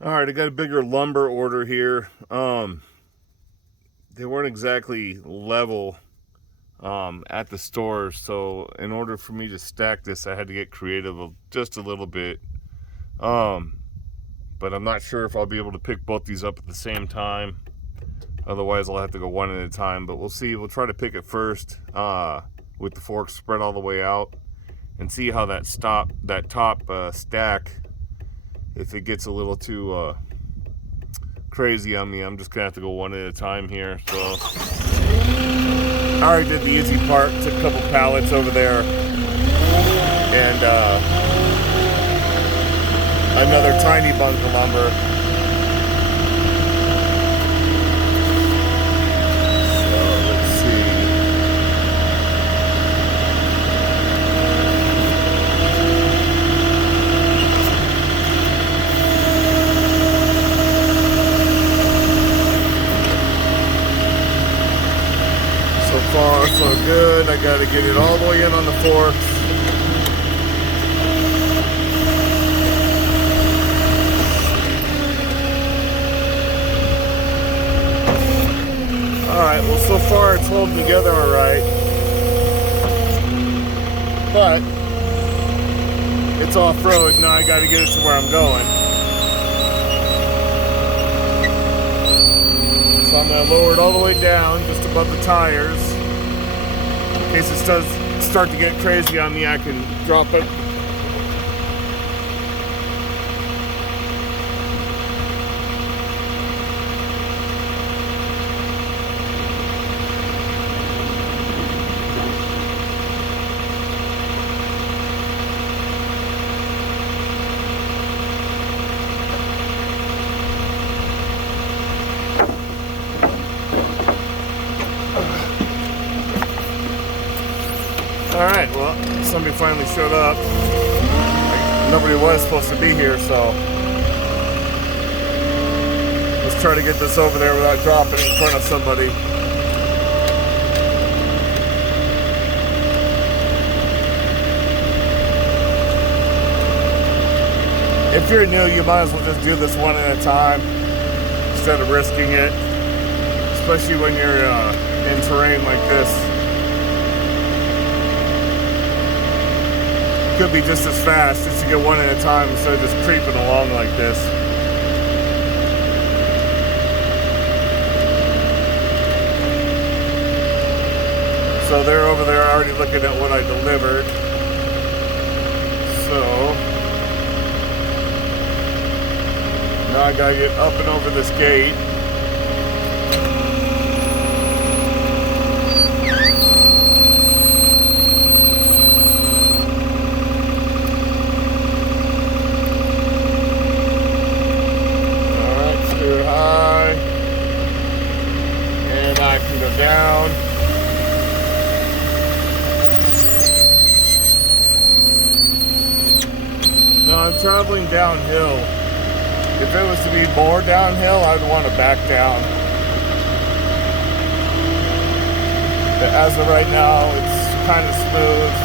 All right, I got a bigger lumber order here. They weren't exactly level at the store, so in order for me to stack this, I had to get creative just a little bit. But I'm not sure if I'll be able to pick both these up at the same time. Otherwise, I'll have to go one at a time. But we'll see. We'll try to pick it first with the fork spread all the way out, and see how that top stack. If it gets a little too crazy on me, I'm just gonna have to go one at a time here. So I already did the easy part. Took a couple pallets over there, and another tiny bunk of lumber. So let's see. So far, so good. I gotta get it all the way in on the forks. Alright, well, so far it's holding together alright. But it's off-road, now I gotta get it to where I'm going. So I'm gonna lower it all the way down, just above the tires. In case it does start to get crazy on me, I can drop it. Alright, well, somebody finally showed up. Nobody was supposed to be here, so let's try to get this over there without dropping it in front of somebody. If you're new, you might as well just do this one at a time instead of risking it, especially when you're in terrain like this. Could be just as fast just to get one at a time instead of just creeping along like this. So they're over there already looking at what I delivered. So now I gotta get up and over this gate. Down. Now I'm traveling downhill. If it was to be more downhill, I'd want to back down. But as of right now, it's kind of smooth.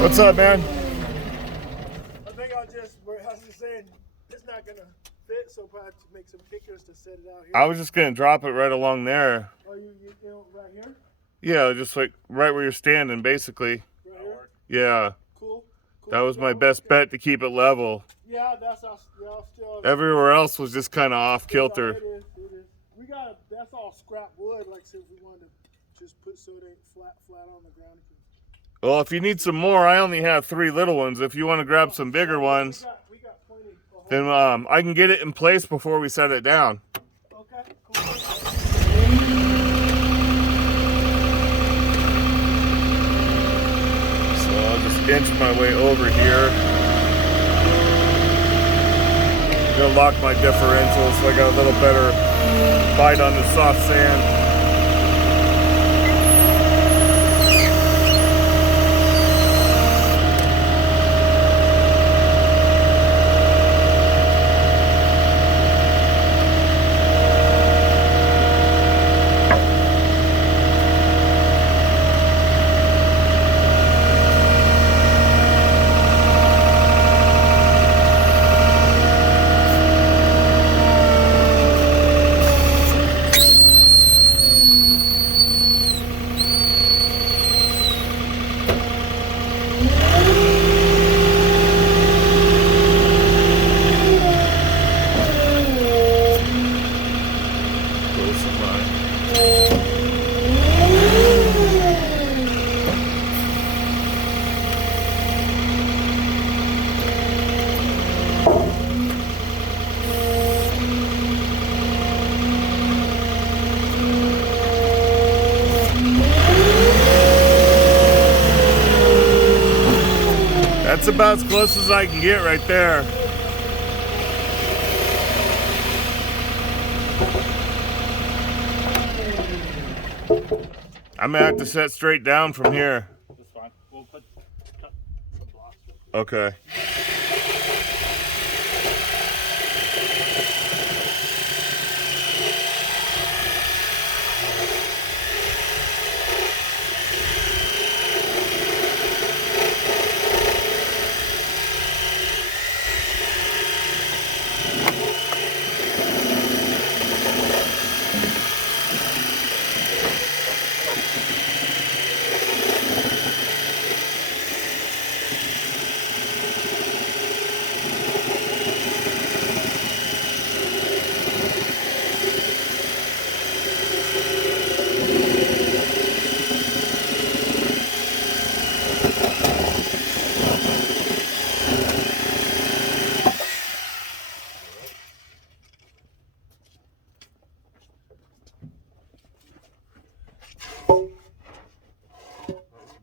What's up, man? I think I was just saying, it's not going to fit, so probably have to make some kickers to set it out here. I was just going to drop it right along there. Oh, you know, right here? Yeah, just like right where you're standing, basically. Right here? Yeah. Cool. That was my best bet to keep it level. Yeah, that's us. Yeah, still. Everywhere else was just kind of off kilter. It is. We got that's all scrap wood. Like say if we wanted to just put so it ain't flat on the ground. Well, if you need some more, I only have 3 little ones. If you want to grab some bigger ones, We got plenty. then I can get it in place before we set it down. Okay, cool. So I'll just inch my way over here. I'm gonna lock my differential so I got a little better bite on the soft sand. That's about as close as I can get right there. I'm gonna have to set straight down from here. That's fine. We'll cut some blocks. Okay.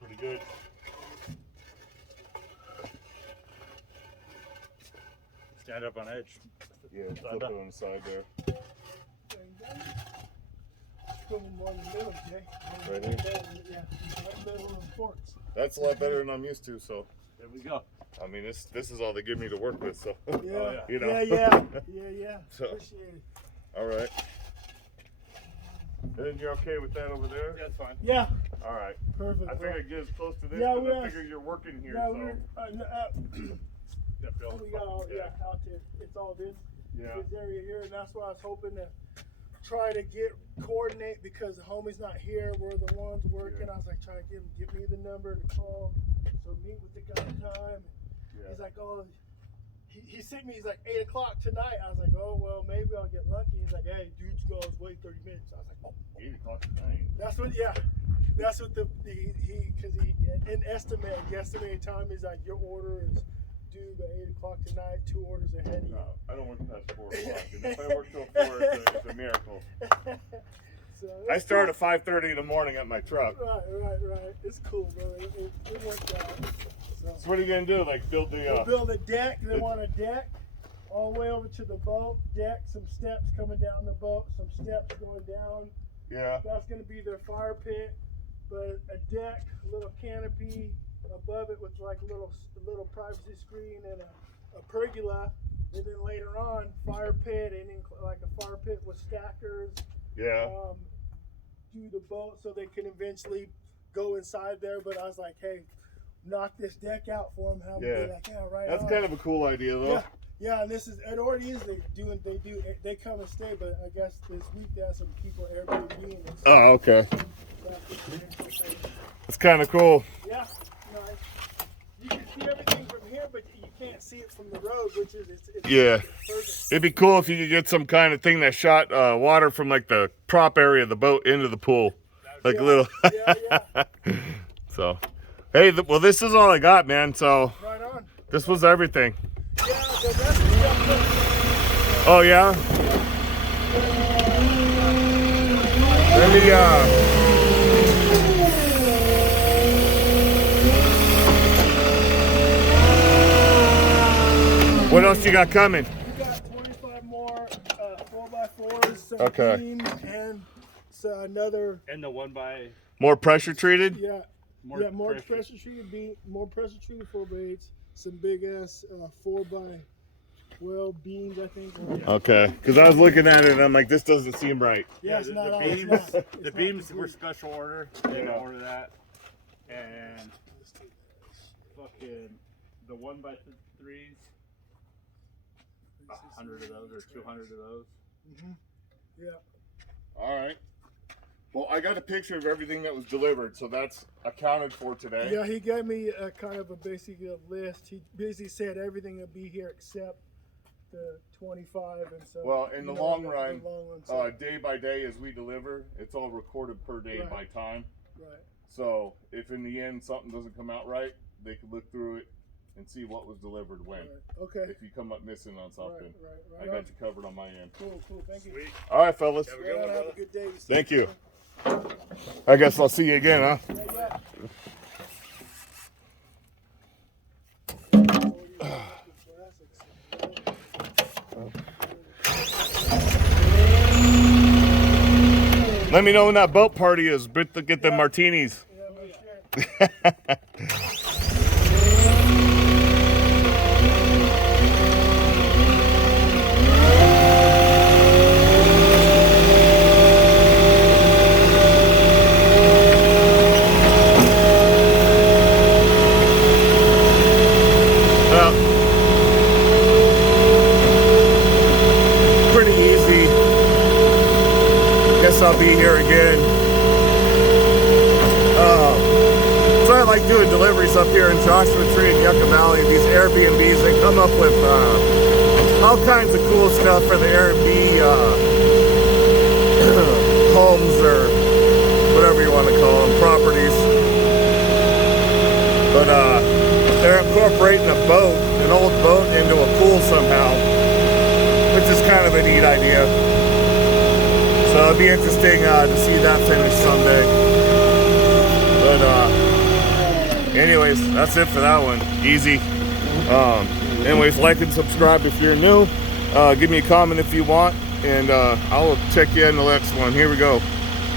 Pretty good. Stand up on edge. Yeah, flip it on the side there. Put them on the middle, okay? Ready? Yeah, right middle and forks. That's a lot better than I'm used to, so. There we go. I mean, this is all they give me to work with, so. Yeah, You know. yeah. So. Appreciate it. All right. And you're okay with that over there? Yeah, that's fine. Yeah, All right. perfect. I figured I'd get as close to this Yeah, because I we're- figure you're working here, Yeah, so. we're Yeah, Bill. we got all out there. It's all this area here, and that's why I was hoping to try to coordinate because the homie's not here. We're the ones working. I was like, try to give me the number to call. So meet with the guy time. Yeah. He's like, oh, he sent me. He's like 8 o'clock tonight. I was like, oh well, maybe I'll get lucky. He's like, hey, dude's goes wait 30 minutes. I was like, oh, 8 o'clock tonight. that's what he an guesstimate time is like your order is due by 8 o'clock tonight, 2 orders ahead of you. No, I don't work past 4 o'clock. And if I work till 4, it's a miracle. So I start at 5:30 in the morning at my truck. Right. It's cool, bro. It worked out. So what are you gonna do? Like build the? We'll build a deck. They want a deck all the way over to the boat. Deck, some steps coming down the boat, some steps going down. Yeah. That's gonna be their fire pit. But a deck, a little canopy above it with like a little privacy screen and a pergola. And then later on, fire pit and then like a fire pit with stackers. Yeah. Do the boat so they can eventually go inside there. But I was like, hey, knock this deck out for them. Have them be like, yeah, right. That's on. kind of a cool idea, though. Yeah, and it already is. They come and stay, but I guess this week they have some people Airbnb. Oh, okay. That's kind of cool. Yeah, nice. You can see everything from here, but you can't see it from the road, which is it's Yeah. perfect. It'd be cool if you could get some kind of thing that shot water from like the prop area of the boat into the pool. Like a little. Yeah. So, hey, well, this is all I got, man. So, Right on. this was everything. Yeah, the rest of the stuff. Oh, yeah? Let me, what else you got coming? We got 25 more 4x4s, some Okay. beams, and another. And the 1x More pressure treated? Yeah. more More pressure. pressure treated beam, more pressure treated 4x8s, some big ass 4x12 beams, I think. Okay. Because I was looking at it and I'm like, this doesn't seem right. Yeah, it's the, not the all. beams, It's not, the beams were special order. They didn't order that. And fucking the 1x3s, 100 of those or 200 of those. Yeah. All right. Well, I got a picture of everything that was delivered, so that's accounted for today. Yeah, he gave me a kind of a basic list. He basically said everything will be here except the 25 and so. Well, in the long run, so, day by day as we deliver, it's all recorded per day Right. by time. right. So if in the end something doesn't come out right, they could look through it and see what was delivered when. Right. Okay. If you come up missing on something, Right. I got you covered on my end. Cool. Thank you. Sweet. All right, fellas. Have a Yeah, good one, have a brother. good day. Thank you. I guess I'll see you again, huh? Yeah. Let me know when that boat party is. Get the martinis. Yeah, no shit. Pretty easy. Guess I'll be here again. So I like doing deliveries up here in Joshua Tree and Yucca Valley. These Airbnbs, they come up with all kinds of cool stuff for the Airbnb homes or whatever you want to call them, properties. But they're incorporating a boat, an old boat, into a pool somehow, which is kind of a neat idea. So it'll be interesting to see that finished someday. But anyways, that's it for that one. Easy. Anyways, like and subscribe if you're new. Give me a comment if you want, and I will check you in the next one. Here we go.